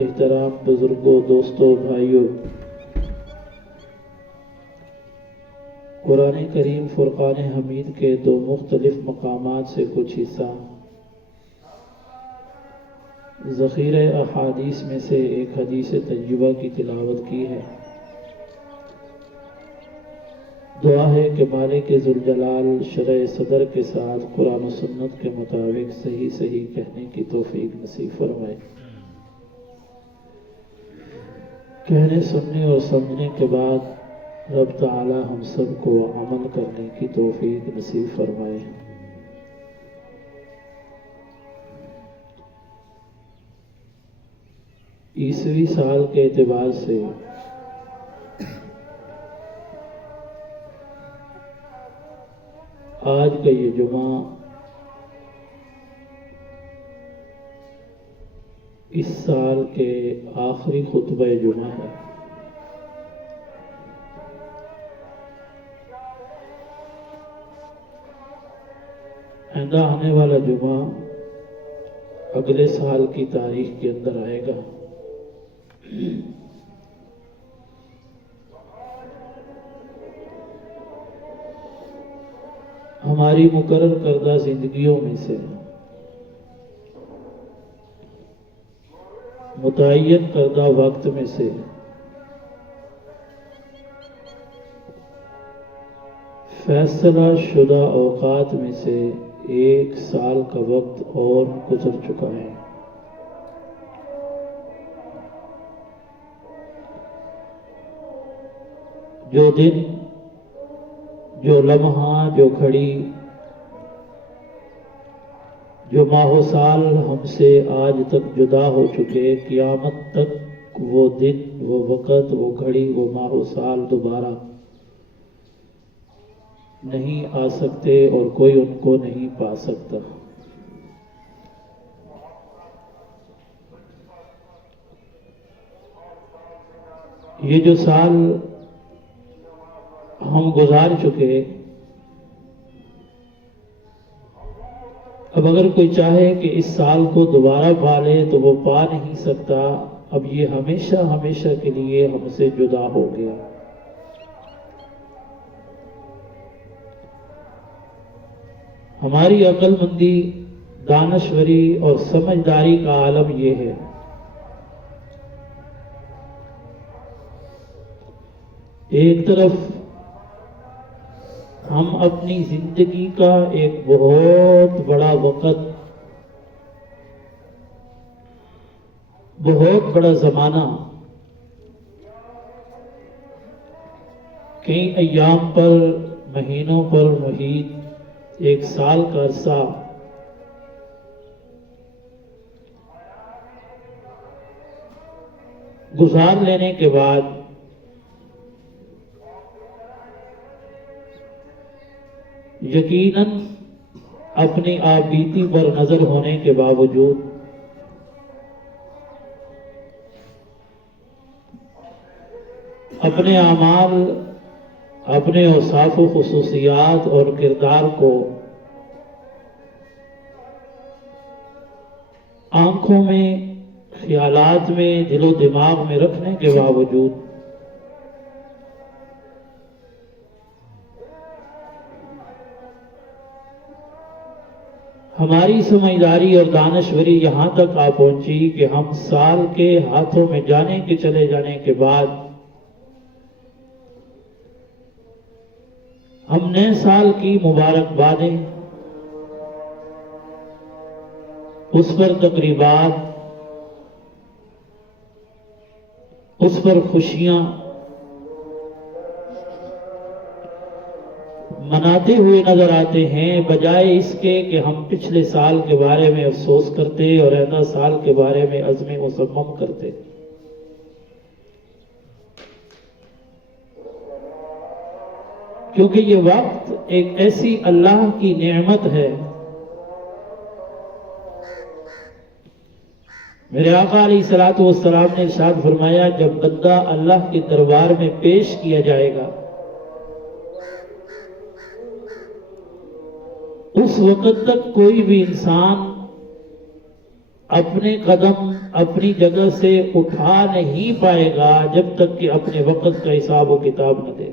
احترام بزرگوں، دوستوں، بھائیوں، قرآن کریم فرقان حمید کے دو مختلف مقامات سے کچھ حصہ ذخیرہ احادیث میں سے ایک حدیث طیبہ کی تلاوت کی ہے۔ دعا ہے کہ مالک ذوالجلال شرح صدر کے ساتھ قرآن و سنت کے مطابق صحیح کہنے کی توفیق نصیب فرمائے۔ کہنے، سننے اور سمجھنے کے بعد رب تعالی ہم سب کو عمل کرنے کی توفیق نصیب فرمائے۔ عیسوی سال کے اعتبار سے آج کا یہ جمعہ اس سال کے آخری خطبہ جمعہ ہے۔ آئندہ آنے والا جمعہ اگلے سال کی تاریخ کے اندر آئے گا۔ ہماری مقرر کردہ زندگیوں میں سے متعین کردہ وقت میں سے فیصلہ شدہ اوقات میں سے ایک سال کا وقت اور گزر چکا ہے۔ جو دن، جو لمحہ، جو گھڑی، جو ماہ و سال ہم سے آج تک جدا ہو چکے، قیامت تک وہ دن، وہ وقت، وہ گھڑی، وہ ماہ و سال دوبارہ نہیں آ سکتے اور کوئی ان کو نہیں پا سکتا۔ یہ جو سال ہم گزار چکے، اب اگر کوئی چاہے کہ اس سال کو دوبارہ پا لے تو وہ پا نہیں سکتا۔ اب یہ ہمیشہ کے لیے ہم سے جدا ہو گیا۔ ہماری عقل مندی، دانشوری اور سمجھداری کا عالم یہ ہے ایک طرف ہم اپنی زندگی کا ایک بہت بڑا وقت، بہت بڑا زمانہ، کئی ایام پر، مہینوں پر محیط ایک سال کا عرصہ گزار لینے کے بعد یقیناً اپنی آپ بیتی پر نظر ہونے کے باوجود اپنے اعمال، اپنے اوصاف و خصوصیات اور کردار کو آنکھوں میں، خیالات میں، دل و دماغ میں رکھنے کے باوجود ہماری سمجھداری اور دانشوری یہاں تک آ پہنچی کہ ہم سال کے ہاتھوں میں جانے کے چلے جانے کے بعد ہم نئے سال کی مبارکبادیں، اس پر تقریبات، اس پر خوشیاں مناتے ہوئے نظر آتے ہیں، بجائے اس کے کہ ہم پچھلے سال کے بارے میں افسوس کرتے اور آئندہ سال کے بارے میں عزم مصمم کرتے۔ کیونکہ یہ وقت ایک ایسی اللہ کی نعمت ہے۔ میرے آقا علیہ الصلوۃ والسلام نے ارشاد فرمایا، جب بندہ اللہ کے دربار میں پیش کیا جائے گا اس وقت تک کوئی بھی انسان اپنے قدم اپنی جگہ سے اٹھا نہیں پائے گا جب تک کہ اپنے وقت کا حساب و کتاب نہ دے۔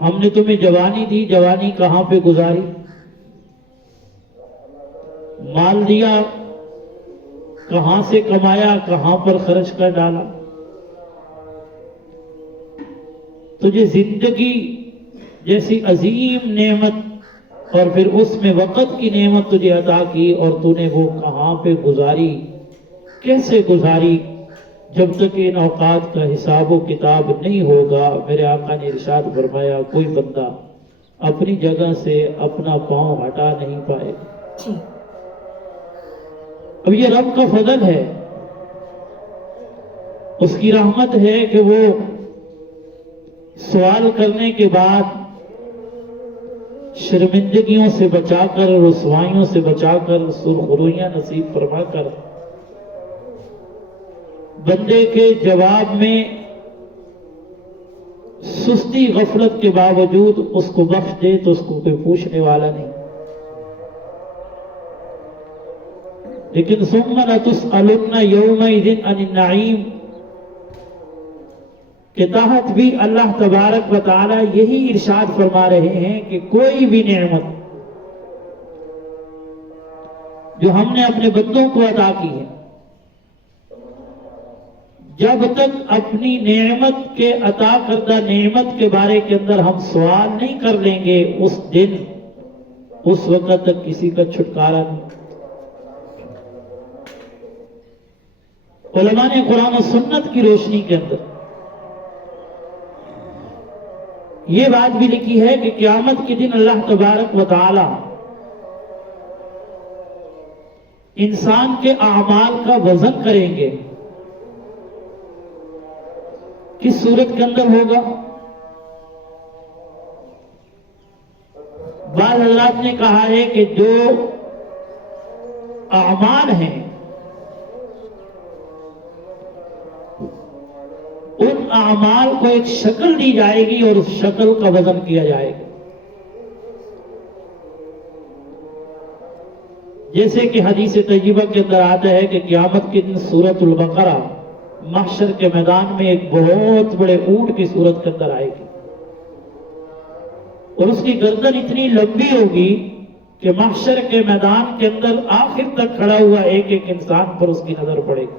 ہم نے تمہیں جوانی دی، جوانی کہاں پہ گزاری؟ مال دیا، کہاں سے کمایا، کہاں پر خرچ کر ڈالا؟ تجھے زندگی جیسی عظیم نعمت اور پھر اس میں وقت کی نعمت تجھے عطا کی، اور تو نے وہ کہاں پہ گزاری، کیسے گزاری؟ جب تک ان اوقات کا حساب و کتاب نہیں ہوگا۔ میرے آقا نے ارشاد فرمایا کوئی بندہ اپنی جگہ سے اپنا پاؤں ہٹا نہیں پائے۔ اب یہ رب کا فضل ہے، اس کی رحمت ہے کہ وہ سوال کرنے کے بعد شرمندگیوں سے بچا کر، رسوائیوں سے بچا کر، سرخرویاں نصیب فرما کر بندے کے جواب میں سستی غفلت کے باوجود اس کو بخش دے تو اس کو کوئی پوچھنے والا نہیں۔ لیکن ثم لتسألن یومئذ عن النعیم کے تحت بھی اللہ تبارک و تعالی یہی ارشاد فرما رہے ہیں کہ کوئی بھی نعمت جو ہم نے اپنے بندوں کو عطا کی ہے، جب تک اپنی نعمت کے عطا کردہ نعمت کے بارے کے اندر ہم سوال نہیں کر لیں گے، اس دن اس وقت تک کسی کا چھٹکارا نہیں۔ علماء نے قرآن و سنت کی روشنی کے اندر یہ بات بھی لکھی ہے کہ قیامت کے دن اللہ تبارک و تعالی انسان کے اعمال کا وزن کریں گے۔ کس صورت کے اندر ہوگا؟ بعض حضرات نے کہا ہے کہ جو اعمال ہیں ان اعمال کو ایک شکل دی جائے گی اور اس شکل کا وزن کیا جائے گا۔ جیسے کہ حدیث طیبہ کے اندر آتا ہے کہ قیامت کے دن سورۃ البقرہ محشر کے میدان میں ایک بہت بڑے اونٹ کی صورت کے اندر آئے گی، اور اس کی گردن اتنی لمبی ہوگی کہ محشر کے میدان کے اندر آخر تک کھڑا ہوا ایک ایک انسان پر اس کی نظر پڑے گی۔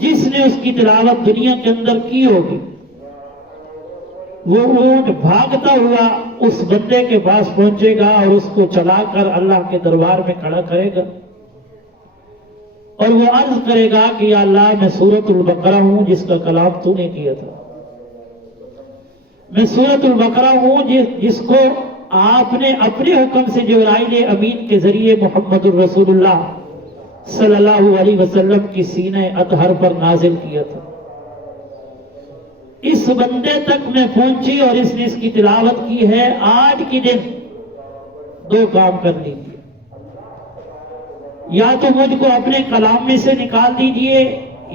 جس نے اس کی تلاوت دنیا کے اندر کی ہوگی، وہ اونٹ بھاگتا ہوا اس بندے کے پاس پہنچے گا اور اس کو چلا کر اللہ کے دربار میں کھڑا کرے گا، اور وہ عرض کرے گا کہ یا اللہ میں سورۃ البقرہ ہوں جس کا کلام تو نے کیا تھا، میں سورۃ البقرہ ہوں جس کو آپ نے اپنے حکم سے جبرائیل امین کے ذریعے محمد الرسول اللہ صلی اللہ علیہ وسلم کی سینہ اطہر پر نازل کیا تھا۔ اس بندے تک میں پہنچی اور اس نے اس کی تلاوت کی ہے۔ آج کی دن دو کام کر لیجیے، یا تو مجھ کو اپنے کلام میں سے نکال دیجیے،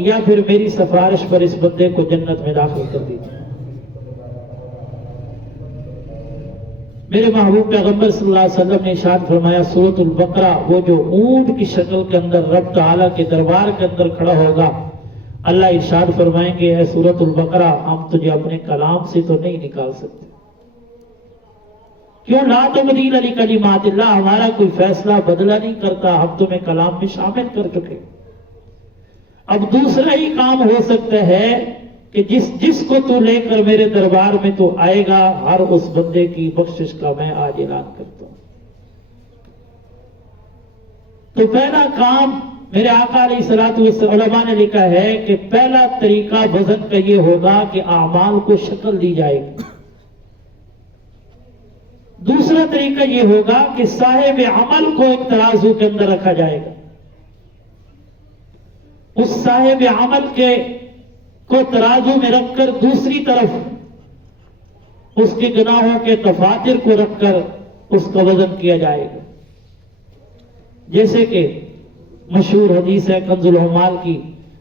یا پھر میری سفارش پر اس بندے کو جنت میں داخل کر دیجیے۔ میرے محبوب پیغمبر صلی اللہ علیہ وسلم نے ارشاد فرمایا سورۃ البقرہ وہ جو اونٹ کی شکل کے اندر رب تعالیٰ کے دربار کے اندر کھڑا ہوگا، اللہ ارشاد فرمائیں گے اے سورۃ البقرہ ہم تجھے اپنے کلام سے تو نہیں نکال سکتے۔ کیوں؟ لا تبدیل لکلمات اللہ، ہمارا کوئی فیصلہ بدلہ نہیں کرتا، ہم تمہیں کلام میں شامل کر چکے۔ اب دوسرا ہی کام ہو سکتا ہے کہ جس کو تو لے کر میرے دربار میں تو آئے گا، ہر اس بندے کی بخشش کا میں آج اعلان کرتا ہوں۔ تو پہلا کام میرے آقا علیہ الصلوۃ والسلام، علماء نے لکھا ہے کہ پہلا طریقہ وزن کا یہ ہوگا کہ اعمال کو شکل دی جائے گی۔ دوسرا طریقہ یہ ہوگا کہ صاحب عمل کو ایک ترازو کے اندر رکھا جائے گا، اس صاحب عمل کو ترازو میں رکھ کر دوسری طرف اس کے گناہوں کے دفاتر کو رکھ کر اس کا وزن کیا جائے گا۔ جیسے کہ مشہور حدیث ہے کنز العمال کی،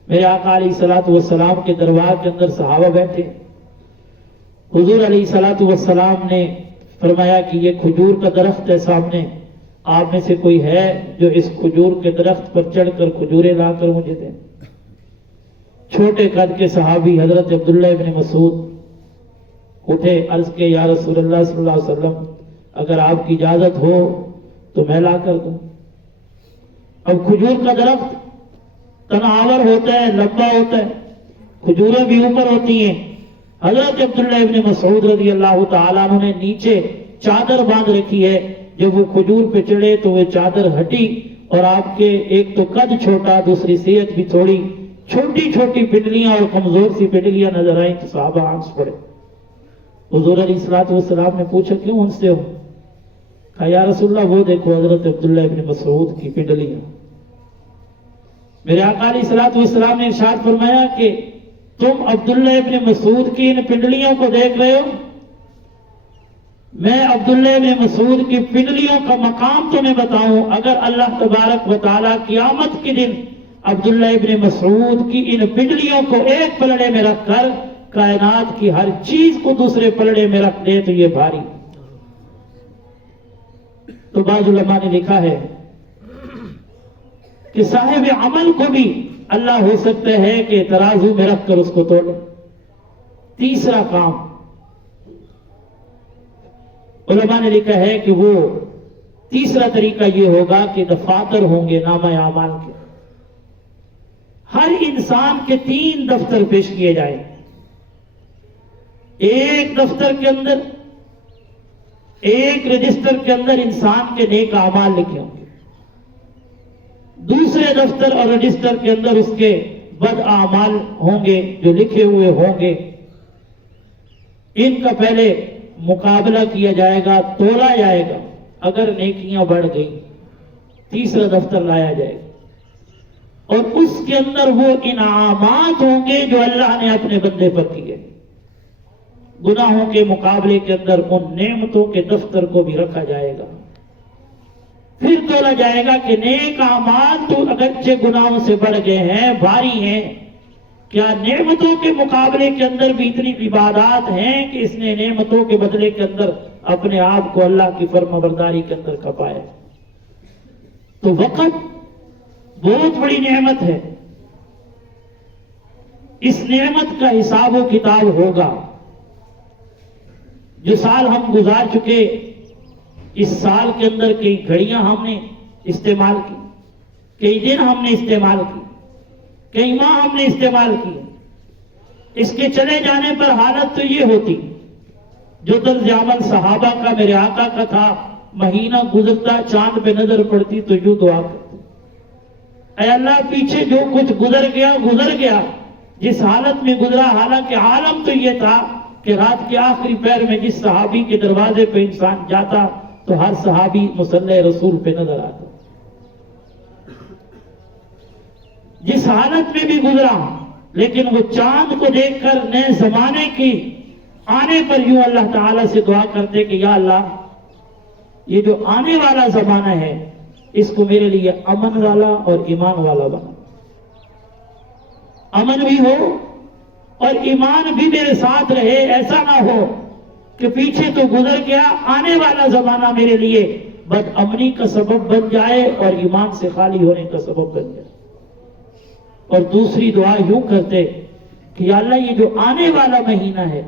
میرے آقا علیہ الصلوۃ والسلام کے دربار کے اندر صحابہ بیٹھے، حضور علیہ الصلوۃ والسلام نے فرمایا کہ یہ کھجور کا درخت ہے سامنے، آپ میں سے کوئی ہے جو اس کھجور کے درخت پر چڑھ کر کھجوریں لا کر مجھے دیں؟ چھوٹے قد کے صحابی حضرت عبداللہ ابن مسعود اٹھے، عرض کے یا رسول اللہ صلی اللہ علیہ وسلم اگر آپ کی اجازت ہو تو میں لا کر دوں۔ اب کھجور کا درخت تناور ہوتا ہے، لمبا ہوتا ہے، کھجوریں بھی اوپر ہوتی ہیں۔ حضرت عبداللہ ابن مسعود رضی اللہ تعالیٰ عنہ نے نیچے چادر باندھ رکھی ہے، جب وہ کھجور پہ چڑھے تو وہ چادر ہٹی اور آپ کے ایک تو قد چھوٹا، دوسری صحت بھی تھوڑی، چھوٹی چھوٹی پنڈلیاں اور کمزور سی پنڈلیاں نظر آئیں تو صحابہ ہنس پڑے۔ حضور علیہ الصلوۃ والسلام نے پوچھا کیوں ہنستے ہو؟ کہا یا رسول اللہ وہ دیکھو حضرت عبداللہ ابن مسعود کی پنڈلیاں۔ میرے آقا علیہ الصلوۃ والسلام نے ارشاد فرمایا کہ تم عبداللہ ابن مسعود کی ان پنڈلیوں کو دیکھ رہے ہو، میں عبداللہ ابن مسعود کی پنڈلیوں کا مقام تمہیں بتاؤں، اگر اللہ تبارک و تعالیٰ قیامت کے دن عبداللہ ابن مسعود کی ان پنڈلیوں کو ایک پلڑے میں رکھ کر کائنات کی ہر چیز کو دوسرے پلڑے میں رکھ دے تو یہ بھاری۔ تو بعض علماء نے لکھا ہے کہ صاحب عمل کو بھی اللہ ہو سکتا ہے کہ ترازو میں رکھ کر اس کو توڑے۔ تیسرا کام علماء نے لکھا ہے کہ وہ تیسرا طریقہ یہ ہوگا کہ دفاتر ہوں گے نامہ اعمال کے، ہر انسان کے 3 دفتر پیش کیے جائیں۔ ایک دفتر کے اندر، ایک رجسٹر کے اندر انسان کے نیک اعمال لکھے ہوں گے، دوسرے دفتر اور رجسٹر کے اندر اس کے بد اعمال ہوں گے جو لکھے ہوئے ہوں گے۔ ان کا پہلے مقابلہ کیا جائے گا، تولا جائے گا، اگر نیکیاں بڑھ گئی تیسرا دفتر لایا جائے گا اور اس کے اندر وہ انعامات ہوں گے جو اللہ نے اپنے بندے پر کیے۔ گناہوں کے مقابلے کے اندر ان نعمتوں کے دفتر کو بھی رکھا جائے گا، پھر تولا جائے گا کہ نیک اعمال تو اگرچہ گناہوں سے بڑھ گئے ہیں، بھاری ہیں، کیا نعمتوں کے مقابلے کے اندر بھی اتنی عبادات ہیں کہ اس نے نعمتوں کے بدلے کے اندر اپنے آپ کو اللہ کی فرما برداری کے اندر کھپایا۔ تو وقت بہت بڑی نعمت ہے، اس نعمت کا حساب و کتاب ہوگا۔ جو سال ہم گزار چکے، اس سال کے اندر کئی گھڑیاں ہم نے استعمال کی، کئی دن ہم نے استعمال کی، کئی ماہ ہم نے استعمال کی، اس کے چلے جانے پر حالت تو یہ ہوتی جو طرز عمل صحابہ کا میرے آقا کا تھا، مہینہ گزرتا چاند پہ نظر پڑتی تو یوں دعا کرتے، اے اللہ پیچھے جو کچھ گزر گیا گزر گیا، جس حالت میں گزرا، حالانکہ عالم تو یہ تھا کہ رات کے آخری پہر میں جس صحابی کے دروازے پہ انسان جاتا تو ہر صحابی مصلی رسول پہ نظر آتا، جس حالت میں بھی گزرا، لیکن وہ چاند کو دیکھ کر نئے زمانے کی آنے پر یوں اللہ تعالیٰ سے دعا کرتے کہ یا اللہ یہ جو آنے والا زمانہ ہے اس کو میرے لیے امن والا اور ایمان والا بنا، امن بھی ہو اور ایمان بھی میرے ساتھ رہے، ایسا نہ ہو کہ پیچھے تو گزر گیا، آنے والا زمانہ میرے لیے بد امنی کا سبب بن جائے اور ایمان سے خالی ہونے کا سبب بن جائے۔ اور دوسری دعا یوں کرتے کہ یا اللہ یہ جو آنے والا مہینہ ہے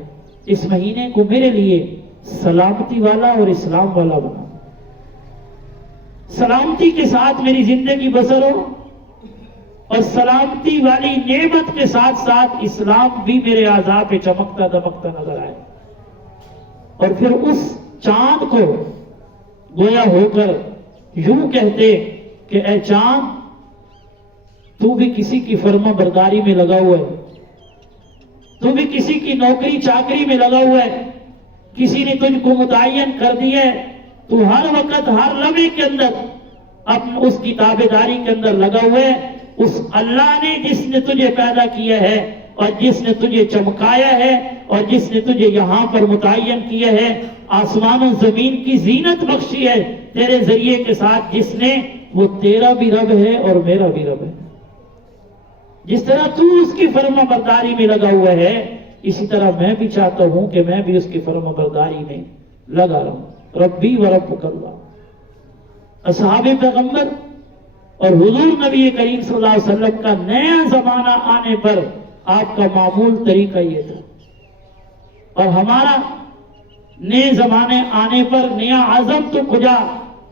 اس مہینے کو میرے لیے سلامتی والا اور اسلام والا بنا، سلامتی کے ساتھ میری زندگی بسر ہو اور سلامتی والی نعمت کے ساتھ ساتھ اسلام بھی میرے اعضاء پہ چمکتا دمکتا نظر آئے، اور پھر اس چاند کو گویا ہو کر یوں کہتے کہ اے چاند تو بھی کسی کی فرما برداری میں لگا ہوا ہے، تو بھی کسی کی نوکری چاکری میں لگا ہوا ہے، کسی نے تجھ کو متعین کر دیا ہے، تو ہر وقت ہر لمحے کے اندر اس کی تابعداری کے اندر لگا ہوا ہے۔ اس اللہ نے جس نے تجھے پیدا کیا ہے اور جس نے تجھے چمکایا ہے اور جس نے تجھے یہاں پر متعین کیا ہے، آسمان و زمین کی زینت بخشی ہے تیرے ذریعے کے ساتھ، جس نے وہ تیرا بھی رب ہے اور میرا بھی رب ہے۔ جس طرح تو اس کی فرما برداری میں لگا ہوا ہے، اسی طرح میں بھی چاہتا ہوں کہ میں بھی اس کی فرما برداری میں لگا رہا ربی و ربک اللہ. اصحاب پیغمبر اور حضور نبی کریم صلی اللہ علیہ وسلم کا نیا زمانہ آنے پر آپ کا معمول طریقہ یہ تھا، اور ہمارا نئے زمانے آنے پر نیا عزم تو کجا،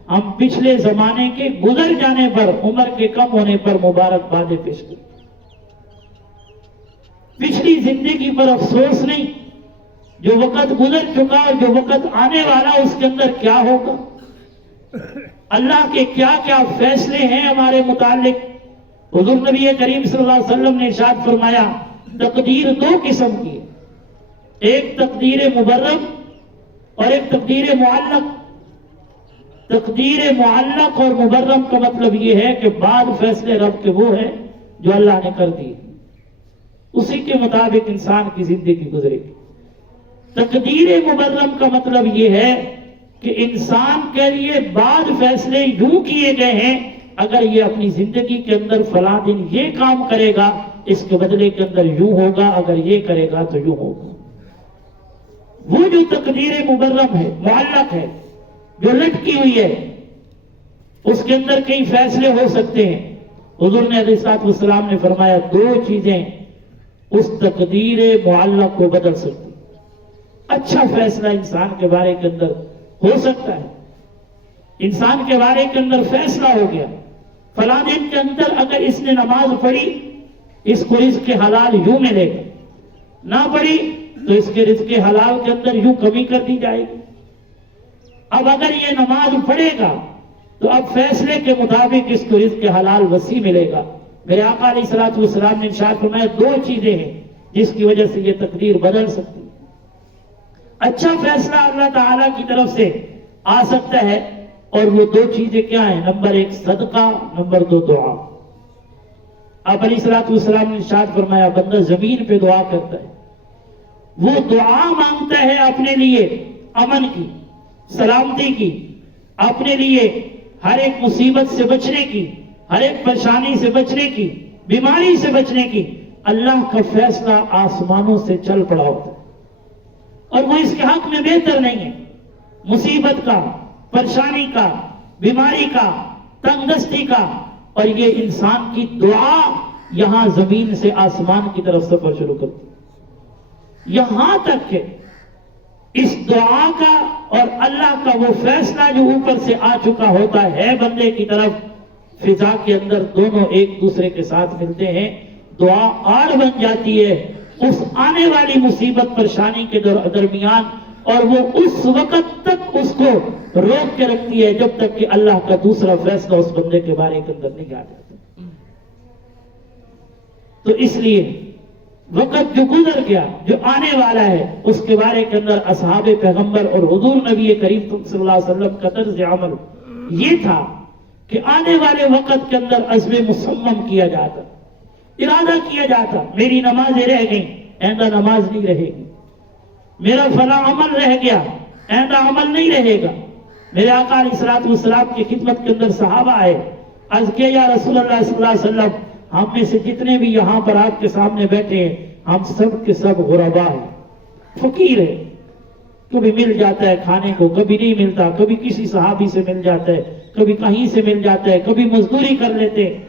ہم پچھلے زمانے کے گزر جانے پر، عمر کے کم ہونے پر مبارکبادیں پیش کریں. پچھلی زندگی پر افسوس نہیں، جو وقت گزر چکا اور جو وقت آنے والا اس کے اندر کیا ہوگا، اللہ کے کیا کیا فیصلے ہیں ہمارے متعلق. حضور نبی کریم صلی اللہ علیہ وسلم نے ارشاد فرمایا تقدیر دو قسم کی ہے، ایک تقدیر مبرم اور ایک تقدیر معلق. تقدیر معلق اور مبرم کا مطلب یہ ہے کہ بعد فیصلے رب کے وہ ہیں جو اللہ نے کر دی، اسی کے مطابق انسان کی زندگی گزرے گی. تقدیر مبرم کا مطلب یہ ہے کہ انسان کے لیے بعد فیصلے یوں کیے گئے ہیں، اگر یہ اپنی زندگی کے اندر فلاں دن یہ کام کرے گا اس کے بدلے کے اندر یوں ہوگا، اگر یہ کرے گا تو یوں ہوگا. وہ جو تقدیر مبرم ہے، معلق ہے، جو لٹکی ہوئی ہے، اس کے اندر کئی فیصلے ہو سکتے ہیں. حضور نے علیہ السلام نے فرمایا دو چیزیں اس تقدیر معلق کو بدل سکتی. اچھا فیصلہ انسان کے بارے کے اندر ہو سکتا ہے، انسان کے بارے کے اندر فیصلہ ہو گیا فلاں دن کے اندر اگر اس نے نماز پڑھی اس کو رزق حلال یوں ملے گا، نہ پڑھی تو اس کے رزق حلال کے اندر یوں کمی کر دی جائے گی. اب اگر یہ نماز پڑھے گا تو اب فیصلے کے مطابق اس کو رزق حلال وسیع ملے گا. میرے آقا علیہ الصلوۃ والسلام نے ارشاد فرمایا دو چیزیں ہیں جس کی وجہ سے یہ تقدیر بدل سکتی ہے. اچھا فیصلہ اللہ تعالیٰ کی طرف سے آ سکتا ہے، اور وہ دو چیزیں کیا ہیں؟ نمبر ایک صدقہ، نمبر دو دعا. آپ علیہ الصلوۃ والسلام نے ارشاد فرمایا بندہ زمین پہ دعا کرتا ہے، وہ دعا مانگتا ہے اپنے لیے امن کی، سلامتی کی، اپنے لیے ہر ایک مصیبت سے بچنے کی، ہر ایک پریشانی سے بچنے کی، بیماری سے بچنے کی. اللہ کا فیصلہ آسمانوں سے چل پڑا ہوتا ہے اور وہ اس کے حق میں بہتر نہیں ہے. مصیبت کا، پریشانی کا، بیماری کا، تنگ دستی کا، اور یہ انسان کی دعا یہاں زمین سے آسمان کی طرف سفر شروع کرتی ہے. یہاں تک کہ اس دعا کا اور اللہ کا وہ فیصلہ جو اوپر سے آ چکا ہوتا ہے بندے کی طرف، فضا کے اندر دونوں ایک دوسرے کے ساتھ ملتے ہیں. دعا آڑ بن جاتی ہے اس آنے والی مصیبت پریشانی کے درمیان، اور وہ اس وقت تک اس کو روک کے رکھتی ہے جب تک کہ اللہ کا دوسرا فیصلہ اس بندے کے بارے کے اندر نہیں آ جاتا. تو اس لیے وقت جو گزر گیا، جو آنے والا ہے، اس کے بارے کے اندر اصحاب پیغمبر اور حضور نبی کریم صلی اللہ علیہ وسلم کا طرز عمل یہ تھا کہ آنے والے وقت کے اندر عزم مصمم کیا جاتا، ارادہ کیا جاتا میری نمازیں رہ گئیں، آئندہ نماز نہیں رہے گی. میرا فلاں عمل رہ گیا، آئندہ عمل نہیں رہے گا. میرے آقا علیہ الصلوۃ والسلام کی خدمت کے اندر صحابہ آئے، عرض کیا یا رسول اللہ صلی اللہ علیہ وسلم، ہم میں سے جتنے بھی یہاں پر آپ کے سامنے بیٹھے ہیں ہم سب کے سب غربا ہیں، فقیر ہیں. کبھی مل جاتا ہے کھانے کو، کبھی نہیں ملتا، کبھی کسی صحابی سے مل جاتا ہے، کبھی کہیں سے مل جاتا ہے، کبھی مزدوری کر لیتے ہیں.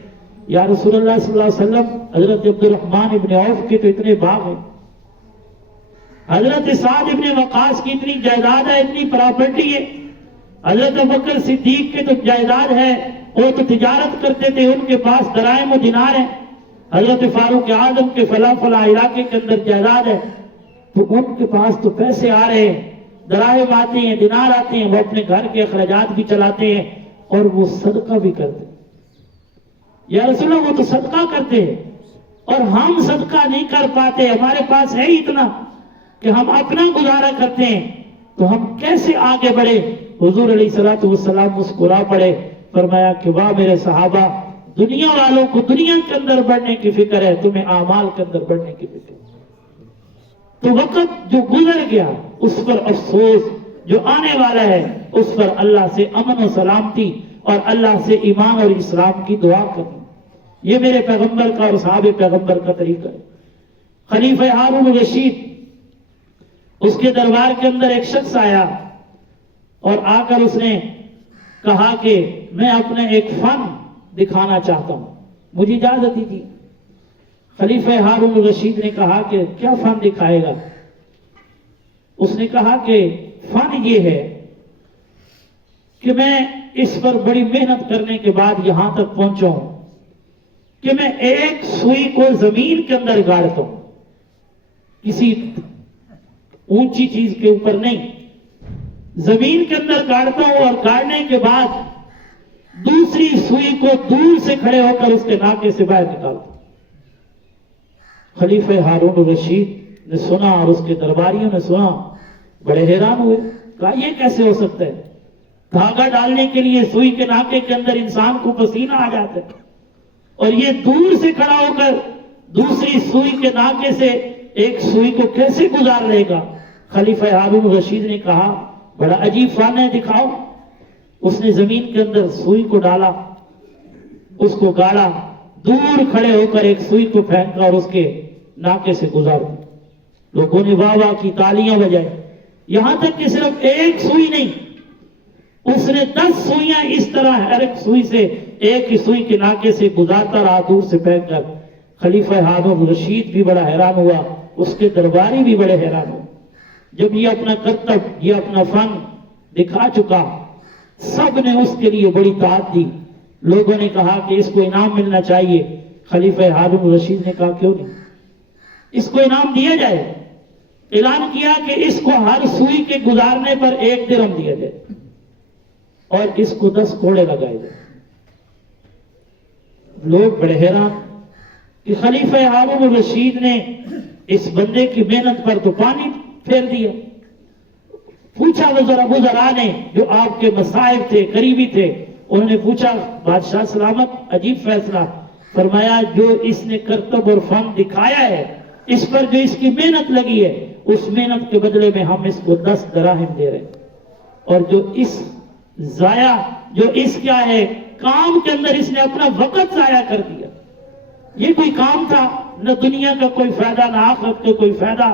یا رسول اللہ صلی اللہ علیہ وسلم، حضرت عبد الرحمن ابن عوف کے تو اتنے باغ ہیں، حضرت سعد ابن وقاص کی اتنی جائیداد ہے، اتنی پراپرٹی ہے، حضرت ابوبکر صدیق کے تو جائیداد ہے، وہ تو تجارت کرتے تھے، ان کے پاس دراہم و دینار ہے. حضرت فاروق اعظم کے فلاں فلاں علاقے کے اندر جائیداد ہے، تو ان کے پاس تو پیسے آ رہے ہیں، دراہم آتے ہیں، دینار آتے ہیں، وہ اپنے گھر کے اخراجات بھی چلاتے ہیں اور وہ صدقہ بھی کرتے ہیں. یا رسول اللہ وہ تو صدقہ کرتے ہیں اور ہم صدقہ نہیں کر پاتے، ہمارے پاس ہے اتنا کہ ہم اپنا گزارا کرتے ہیں، تو ہم کیسے آگے بڑھے؟ حضور علیہ الصلوۃ والسلام مسکرا پڑے، فرمایا کہ واہ میرے صحابہ، دنیا والوں کو دنیا کے اندر بڑھنے کی فکر ہے، تمہیں اعمال کے اندر بڑھنے کی فکر ہے. تو وقت جو گزر گیا اس پر افسوس، جو آنے والا ہے اس پر اللہ سے امن و سلامتی اور اللہ سے ایمان اور اسلام کی دعا کرنا. یہ میرے پیغمبر کا اور صحابہ پیغمبر کا طریقہ ہے. خلیفہ ہارون الرشید، اس کے دربار کے اندر ایک شخص آیا، اور آ کر اس نے کہا کہ میں اپنا ایک فن دکھانا چاہتا ہوں، مجھے اجازت دیجیے۔ خلیفہ ہارون الرشید نے کہا کہ کیا فن دکھائے گا؟ اس نے کہا کہ فن یہ ہے کہ میں اس پر بڑی محنت کرنے کے بعد یہاں تک پہنچا ہوں کہ میں ایک سوئی کو زمین کے اندر گاڑتا ہوں، کسی اونچی چیز کے اوپر نہیں، زمین کے اندر گاڑتا ہوں، اور گاڑنے کے بعد دوسری سوئی کو دور سے کھڑے ہو کر اس کے ناکے سے باہر نکالتا ہوں۔ خلیفہ ہارون الرشید نے سنا اور اس کے درباریوں نے سنا، بڑے حیران ہوئے، کہا یہ کیسے ہو سکتا ہے؟ دھاگا ڈالنے کے لیے سوئی کے ناکے کے اندر انسان کو پسینہ آ جاتا ہے، اور یہ دور سے کھڑا ہو کر دوسری سوئی کے ناکے سے ایک سوئی کو کیسے گزار لے گا؟ خلیفہ ہارون الرشید نے کہا بڑا عجیب فن ہے، دکھاؤ۔ اس نے زمین کے اندر سوئی کو ڈالا، اس کو گاڑا، دور کھڑے ہو کر ایک سوئی کو پھینکا اور اس کے ناکے سے گزار دیا۔ لوگوں نے واہ واہ کی تالیاں بجائیں، یہاں تک کہ صرف ایک سوئی نہیں، اس نے 10 سوئیاں اس طرح ہر ایک سوئی سے ایک ہی سوئی کے ناکے سے گزارتا رہا دور سے پھینک کر۔ خلیفہ ہارون الرشید بھی بڑا حیران ہوا، اس کے درباری بھی بڑے حیران ہوئے۔ جب یہ اپنا کرتب، یہ اپنا فن دکھا چکا، سب نے اس کے لیے بڑی تعریف دی۔ لوگوں نے کہا کہ اس کو انعام ملنا چاہیے۔ خلیفہ ہارون الرشید نے کہا کیوں نہیں، اس کو انعام دیا جائے۔ اعلان کیا کہ اس کو ہر سوئی کے گزارنے پر 1 درہم دیا جائے اور اس کو 10 کوڑے لگائے جائے۔ لوگ بڑے حیران کہ خلیفہ ہارون الرشید نے اس بندے کی محنت پر تو پانی پھیر دیا۔ پوچھا وزراء نے جو آپ کے مصائب تھے، قریبی تھے، انہوں نے پوچھا بادشاہ سلامت، عجیب فیصلہ فرمایا، جو اس نے کرتب اور فن دکھایا ہے، اس پر جو اس کی محنت لگی ہے، اس محنت کے بدلے میں ہم اس کو 10 دراہم دے رہے ہیں، اور جو اس ضائع، جو اس کیا ہے کام کے اندر اس نے اپنا وقت ضائع کر دیا، یہ کوئی کام تھا؟ نہ دنیا کا کوئی فائدہ نہ آخرت کا کوئی فائدہ۔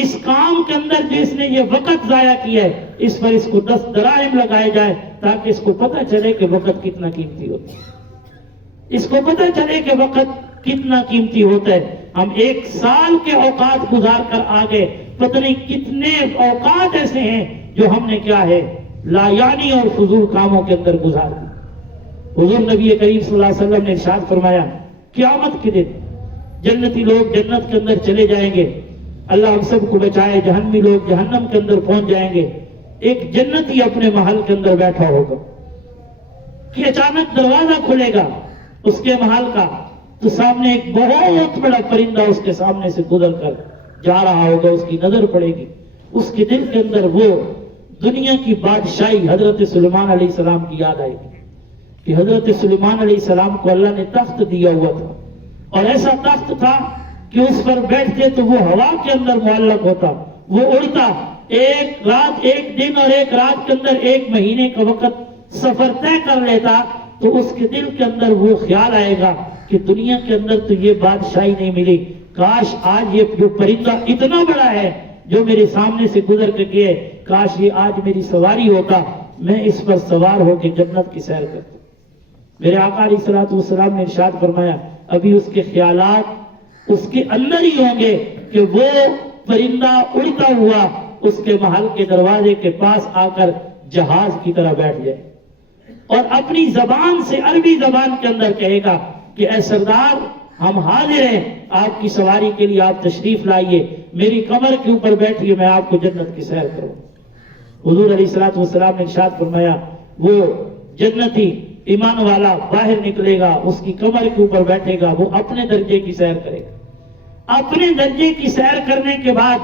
اس کام کے اندر جس نے یہ وقت ضائع کیا ہے، اس پر اس کو 10 دراہم لگائے جائے تاکہ اس کو پتہ چلے کہ وقت کتنا قیمتی ہوتا ہے، اس کو پتہ چلے کہ وقت کتنا قیمتی ہوتا ہے۔ ہم 1 سال کے اوقات گزار کر آگے، پتہ نہیں کتنے اوقات ایسے ہیں جو ہم نے کیا ہے لا یعنی اور فضول کاموں کے اندر گزار دی۔ حضور نبی کریم صلی اللہ علیہ وسلم نے ارشاد فرمایا، قیامت کے دن جنتی لوگ جنت کے اندر چلے جائیں گے، اللہ ہم سب کو بچائے، جہنمی لوگ جہنم کے اندر پہنچ جائیں گے۔ ایک جنتی اپنے محل کے اندر بیٹھا ہوگا کہ اچانک دروازہ کھلے گا اس کے محل کا، تو سامنے ایک بہت بڑا پرندہ اس کے سامنے سے گزر کر جا رہا ہوگا، اس کی نظر پڑے گی، اس کے دل کے اندر وہ دنیا کی بادشاہی حضرت سلیمان علیہ السلام کی یاد آئے گی کہ حضرت سلیمان علیہ السلام کو اللہ نے تخت دیا ہوا تھا، اور ایسا تخت تھا کہ اس پر بیٹھتے تو وہ ہوا کے اندر معلق ہوتا، وہ اڑتا، 1 رات 1 دن اور 1 رات کے اندر 1 مہینے کا وقت سفر طے کر لیتا، تو اس کے دل کے اندر وہ خیال آئے گا کہ دنیا کے اندر تو یہ بادشاہی نہیں ملی، کاش آج یہ جو پرندہ اتنا بڑا ہے جو میرے سامنے سے گزر کے گئے، کاش یہ آج میری سواری ہوتا، میں اس پر سوار ہو کے جنت کی سیر کرتا۔ میرے آقا علیہ الصلوۃ والسلام نے ارشاد فرمایا، ابھی اس کے خیالات اس کے اندر ہی ہوں گے کہ وہ پرندہ اڑتا ہوا اس کے محل کے دروازے کے پاس آ کر جہاز کی طرح بیٹھ جائے اور اپنی زبان سے، عربی زبان کے اندر کہے گا کہ اے سردار، ہم حاضر ہیں آپ کی سواری کے لیے، آپ تشریف لائیے، میری کمر کے اوپر بیٹھیے، میں آپ کو جنت کی سیر کروں۔ حضور علیہ الصلوۃ والسلام نے ارشاد فرمایا، وہ جنتی ایمان والا باہر نکلے گا، اس کی کمر کے اوپر بیٹھے گا، وہ اپنے درجے کی سیر کرے گا۔ اپنے درجے کی سیر کرنے کے بعد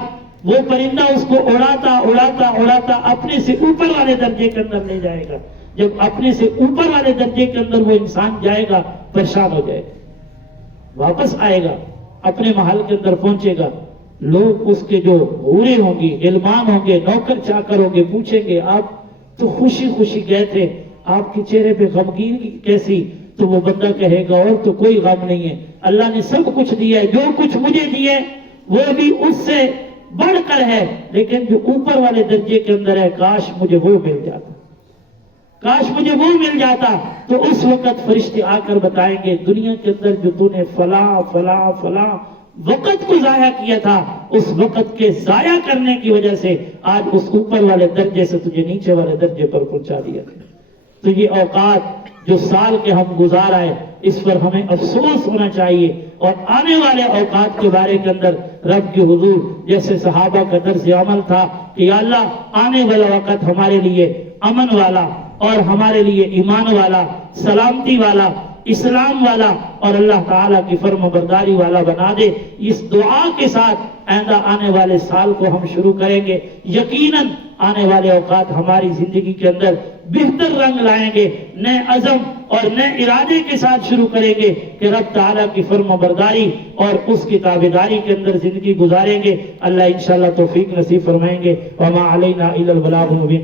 وہ پرندہ اس کو اڑاتا اڑاتا اڑاتا اپنے سے اوپر والے درجے کے اندر لے جائے گا۔ جب اپنے سے اوپر والے درجے کے اندر وہ انسان جائے گا، پریشان ہو جائے گا، واپس آئے گا، اپنے محل کے اندر پہنچے گا، لوگ اس کے جو حورے ہوں گی، غلمان ہوں گے، نوکر چاکر ہوں گے، پوچھیں گے آپ تو خوشی خوشی گئے تھے، آپ کے چہرے پہ غمگینی کیسی؟ تو وہ بندہ کہے گا اور تو کوئی غم نہیں ہے، اللہ نے سب کچھ دیا ہے، جو کچھ مجھے دیا ہے وہ بھی اس سے بڑھ کر ہے، لیکن جو اوپر والے درجے کے اندر ہے، کاش مجھے وہ مل جاتا، کاش مجھے وہ مل جاتا۔ تو اس وقت فرشتے آ کر بتائیں گے دنیا کے اندر جو تو نے فلاں فلاں فلاں وقت کو ضائع کیا تھا، اس وقت کے ضائع کرنے کی وجہ سے آج اس اوپر والے درجے سے تجھے نیچے والے درجے پر پہنچا دیا گیا۔ تو یہ اوقات جو سال کے ہم گزار آئے، اس پر ہمیں افسوس ہونا چاہیے، اور آنے والے اوقات کے بارے کے اندر رب کے حضور جیسے صحابہ کا طرز عمل تھا کہ یا اللہ آنے والا وقت ہمارے لیے امن والا اور ہمارے لیے ایمان والا، سلامتی والا، اسلام والا اور اللہ تعالیٰ کی فرم برداری والا بنا دے۔ اس دعا کے ساتھ آئندہ آنے والے سال کو ہم شروع کریں گے۔ یقیناً آنے والے اوقات ہماری زندگی کے اندر بہتر رنگ لائیں گے، نئے عزم اور نئے ارادے کے ساتھ شروع کریں گے کہ رب تعالیٰ کی فرم برداری اور اس کی تابعداری کے اندر زندگی گزاریں گے۔ اللہ انشاءاللہ توفیق نصیب فرمائیں گے۔ وما علینا الا البلاغ المبین۔